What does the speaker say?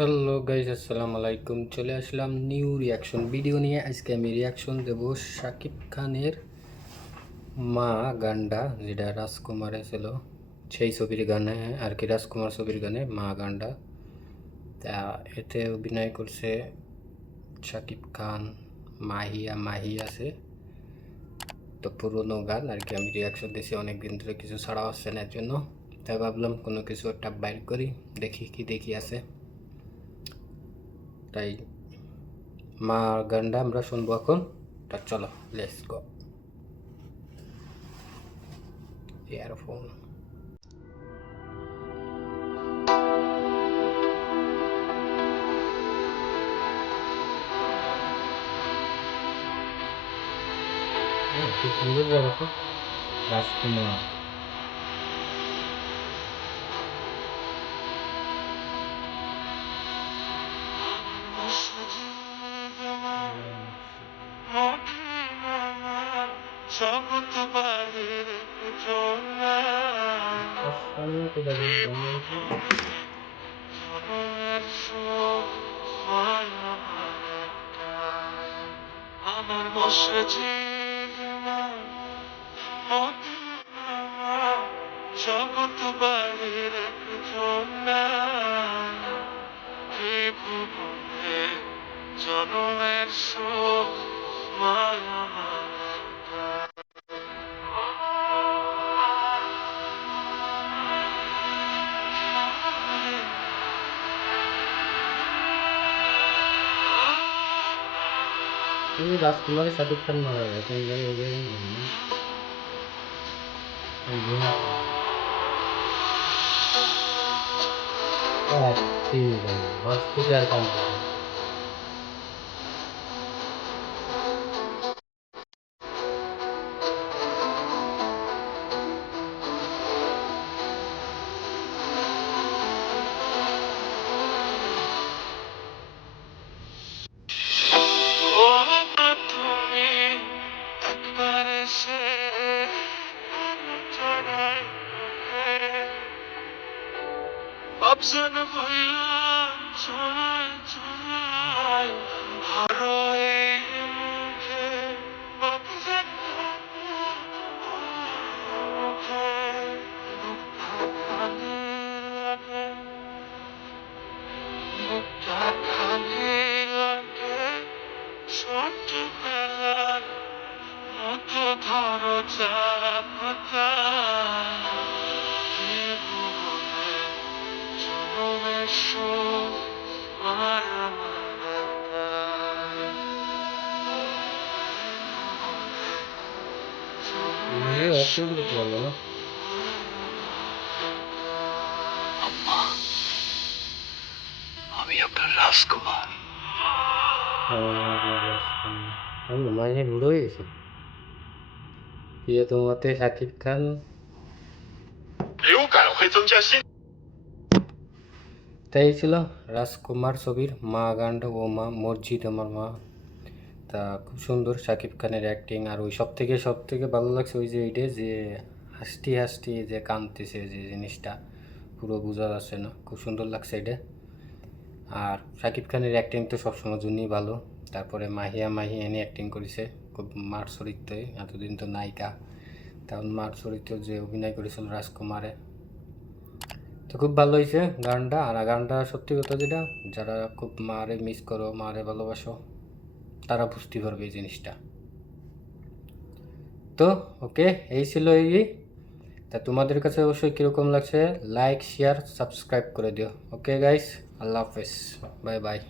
Hello guys, আসসালামু আলাইকুম। চলে আসলাম নিউ রিয়াকশন ভিডিও নিয়ে। আজকে আমি রিয়াকশন দেব শাকিব খানের মা গানটা, যেটা রাজকুমারে ছিল সেই ছবির গানে আর কি, রাজকুমার ছবির গানে মা গানটা। তা এতে অভিনয় করছে শাকিব খান, মাহি আছে। তো পুরোনো গান আর কি, আমি রিয়াকশন দিয়েছি অনেকদিন ধরে, কিছু ছাড়া হচ্ছে না এর জন্য। তাই ভাবলাম কোনো কিছু একটা বাইর করি, দেখি কি দেখি আছে। তাই মা গানটা আমরা শুনবো এখন। তা চলো, লেটস গো। ইয়ারফোন খুব সুন্দর জায়গা তো, রাজকুমার। আমার বসেছি জগৎ বাড়ির ভুবনে জনমের সুখ মায়া রাজকুমারের শাকিব খান মারা গেছে। হসপিটাল অপশন ভুইলা ছয় ছয় ধরো এই মুখে অপশন মুখে বুকটা খালি লাগে বুকটা খালি লাগে ছোটবেলার মতো ধরো চাপটা আমি আপনার রাজকুমার। আমি মানে বুড়ো হয়ে গেছি। তোমাতে শাকিব খান তাই ছিল রাজকুমার ছবির মা গানটা। ও মা মসজিদ আমার মা। তা খুব সুন্দর শাকিব খানের অ্যাক্টিং। আর ওই সব থেকে ভালো লাগছে ওই যে এইটা, যে হাসটি হাসটি যে কাঁদতেছে, যে জিনিসটা পুরো বোঝা যাচ্ছে না, খুব সুন্দর লাগছে এটা। আর শাকিব খানের অ্যাক্টিং তো সবসময় জন্যই ভালো। তারপরে মাহি এনে অ্যাক্টিং করেছে খুব মার চরিত্রে, এতদিন তো নায়িকা, তখন মার চরিত্র যে অভিনয় করেছিল রাজকুমারে, তো খুব ভালো হয়েছে গানটা। আর গানটা সত্যি কথা, যেটা যারা খুব মারে মিস করো, মারে ভালোবাসো, তারা বুঝতে পারবে এই জিনিসটা। তো ওকে, এই ছিল এই। তা তোমাদের কাছে অবশ্যই কীরকম লাগছে, লাইক শেয়ার সাবস্ক্রাইব করে দিও। ওকে গাইস, আল্লাহ হাফেজ, বাই বাই।